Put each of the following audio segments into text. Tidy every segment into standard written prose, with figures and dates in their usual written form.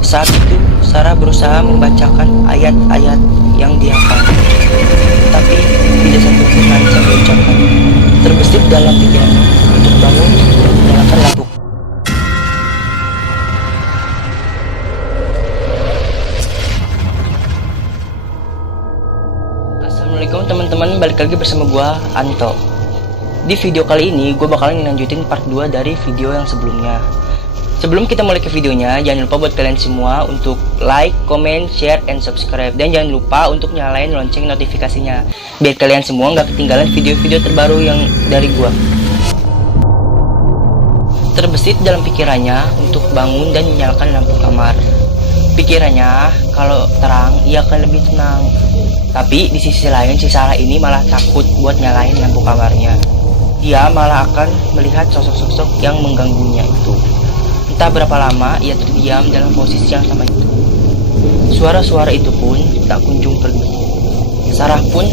Saat itu, Sarah berusaha membacakan ayat-ayat yang dihafal, tapi tidak satu pun lancar diucapkan. Terbesit dalam pikirannya untuk bangun dan menyalakan lampu. Assalamualaikum teman-teman, balik lagi bersama gua Anto. Di video kali ini gue bakalan lanjutin part 2 dari video yang sebelumnya. Sebelum kita mulai ke videonya, jangan lupa buat kalian semua untuk like, comment, share, and subscribe. Dan jangan lupa untuk nyalain lonceng notifikasinya, biar kalian semua nggak ketinggalan video-video terbaru yang dari gua. Terbesit dalam pikirannya untuk bangun dan menyalakan lampu kamar. Pikirannya, kalau terang, ia akan lebih tenang. Tapi di sisi lain, si Sarah ini malah takut buat nyalain lampu kamarnya. Dia malah akan melihat sosok-sosok yang mengganggunya itu. Entah berapa lama ia terdiam dalam posisi yang sama itu. Suara-suara itu pun tak kunjung pergi. Sarah pun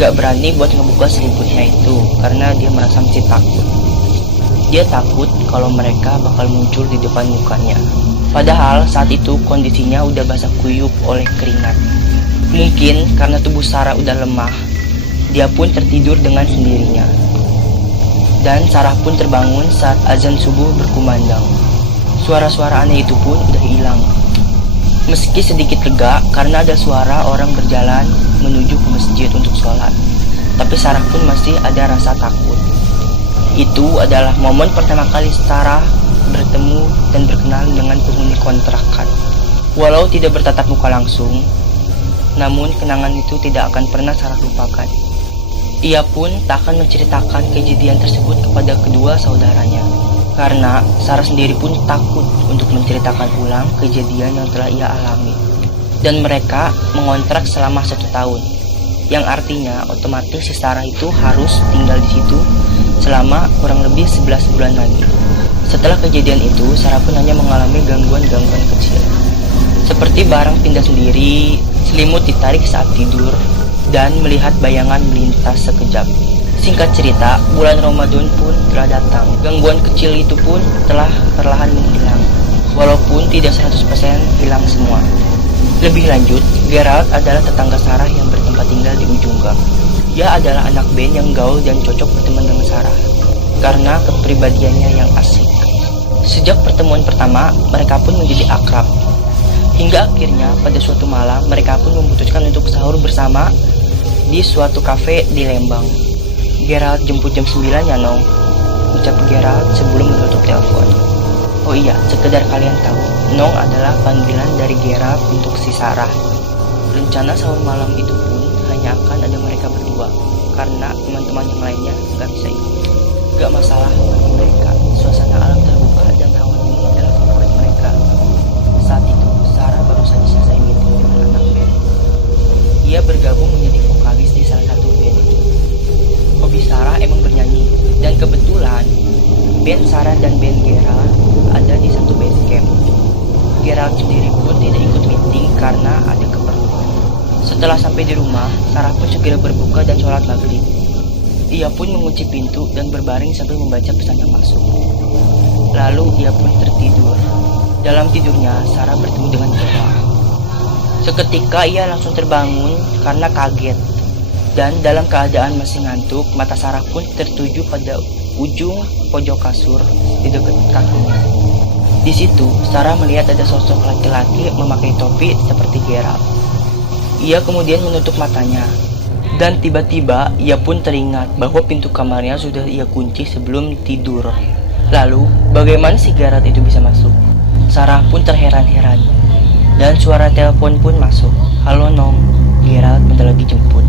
gak berani buat ngebuka selimutnya itu karena dia merasa masih takut. Dia takut kalau mereka bakal muncul di depan mukanya. Padahal saat itu kondisinya udah basah kuyup oleh keringat. Mungkin karena tubuh Sarah udah lemah, dia pun tertidur dengan sendirinya. Dan Sarah pun terbangun saat azan subuh berkumandang. Suara-suara aneh itu pun udah hilang. Meski sedikit lega karena ada suara orang berjalan menuju ke masjid untuk sholat, tapi Sarah pun masih ada rasa takut. Itu adalah momen pertama kali Sarah bertemu dan berkenalan dengan penghuni kontrakan. Walau tidak bertatap muka langsung, namun kenangan itu tidak akan pernah Sarah lupakan. Ia pun tak akan menceritakan kejadian tersebut kepada kedua saudaranya, karena Sarah sendiri pun takut untuk menceritakan ulang kejadian yang telah ia alami. Dan mereka mengontrak selama 1 tahun, yang artinya otomatis si Sarah itu harus tinggal di situ selama kurang lebih 11 bulan lagi. Setelah kejadian itu, Sarah pun hanya mengalami gangguan-gangguan kecil, seperti barang pindah sendiri, selimut ditarik saat tidur, dan melihat bayangan melintas sekejap. Singkat cerita, bulan Ramadan pun telah datang. Gangguan kecil itu pun telah perlahan menghilang, walaupun tidak 100% hilang semua. Lebih lanjut, Gerald adalah tetangga Sarah yang bertempat tinggal di ujung gang. Dia adalah anak band yang gaul dan cocok berteman dengan Sarah, karena kepribadiannya yang asik. Sejak pertemuan pertama, mereka pun menjadi akrab. Hingga akhirnya pada suatu malam, mereka pun memutuskan untuk sahur bersama di suatu kafe di Lembang. Gerald jemput jam 9 ya Nong, ucap Gerald sebelum menutup telepon. Oh iya, sekedar kalian tahu, Nong adalah panggilan dari Gerald untuk si Sarah. Rencana sahur malam itu pun hanya akan ada mereka berdua, karena teman-teman yang lainnya gak bisa ikut. Gak masalah bagi mereka, suasana alam terbuka dan hawa dingin adalah favorit mereka. Saat itu, Sarah baru saja selesai meeting dengan anak band. Ia bergabung menjadi vokalis di salah satu band. Hobi Sarah emang bernyanyi, dan kebetulan band Sarah dan band Gerald ada di satu base camp. Gerald sendiri pun tidak ikut meeting karena ada keperluan. Setelah sampai di rumah, Sarah pun segera berbuka dan sholat maghrib. Ia pun mengunci pintu dan berbaring sambil membaca pesan yang masuk. Lalu ia pun tertidur. Dalam tidurnya, Sarah bertemu dengan Gerald. Seketika ia langsung terbangun karena kaget. Dan dalam keadaan masih ngantuk, mata Sarah pun tertuju pada ujung pojok kasur di dekat kakinya. Di situ, Sarah melihat ada sosok laki-laki memakai topi seperti Gerald. Ia kemudian menutup matanya, dan tiba-tiba ia pun teringat bahwa pintu kamarnya sudah ia kunci sebelum tidur. Lalu, bagaimana si Gerald itu bisa masuk? Sarah pun terheran-heran, dan suara telepon pun masuk. Halo Nong, Gerald bentar lagi jemput.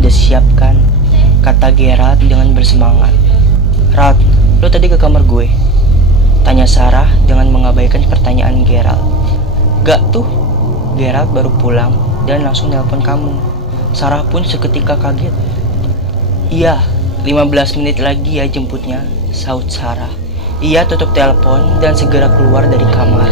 Udah siap kan? Kata Gerald dengan bersemangat. Ralph, lo tadi ke kamar gue? Tanya Sarah dengan mengabaikan pertanyaan Gerald. Gak tuh, Gerald baru pulang dan langsung nelpon kamu. Sarah pun seketika kaget. Iya, 15 menit lagi ya jemputnya, saut Sarah. Ia tutup telepon dan segera keluar dari kamar.